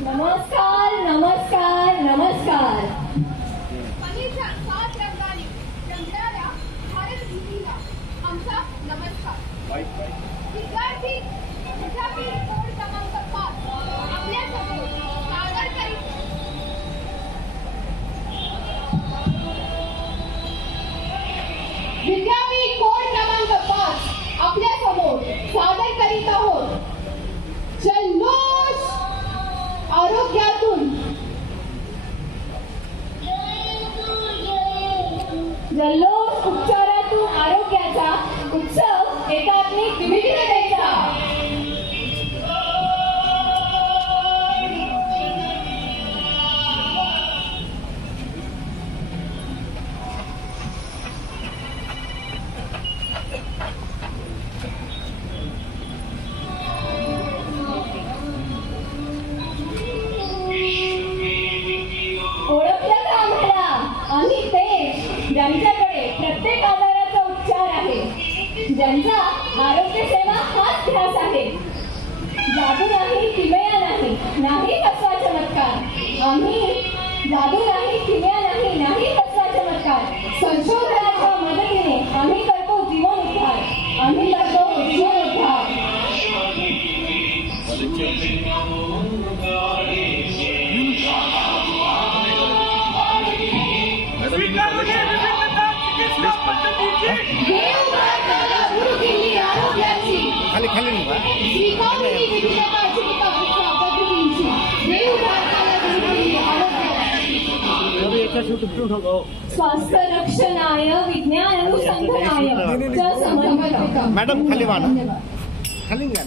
नमस्कार नमस्कार नमस्कार। पणीच्या 7 रंगांनी रंगणाऱ्या भारत भूमीला आमचा नमस्कार। विद्यार्थी विद्यापीठ कोड क्रमांक 5 आपल्यासमोर सादर करीत विद्यापीठ कोड क्रमांक 5 आपल्यासमोर सादर करीत आहोत जल्लोष आरोग्यातून। जल्लोष उपचारातून आरोग्याचा, उत्सव एकात्मिक विविधतेचा। ओळखलं का आम्हाला? आम्ही तेच ज्यांच्याकडे प्रत्येक आजाराचा उपचार आहे, ज्यांचा आरोग्य सेवा हाच ध्यास आहे। जादू नाही, किमया नाही, नाही कसला चमत्कार। आम्ही जादू नाही, किमया नाही, नाही कसला चमत्कार। संशोधनाच्या मदतीने आम्ही करतो जीवन उद्धार, आम्ही करतो जीवन उद्धार। खाली खाली स्वास्थ्य रक्षणाय विज्ञान अनुसंधानाय च समन्वयक। मॅडम खाली वा ना, खाली घ्या।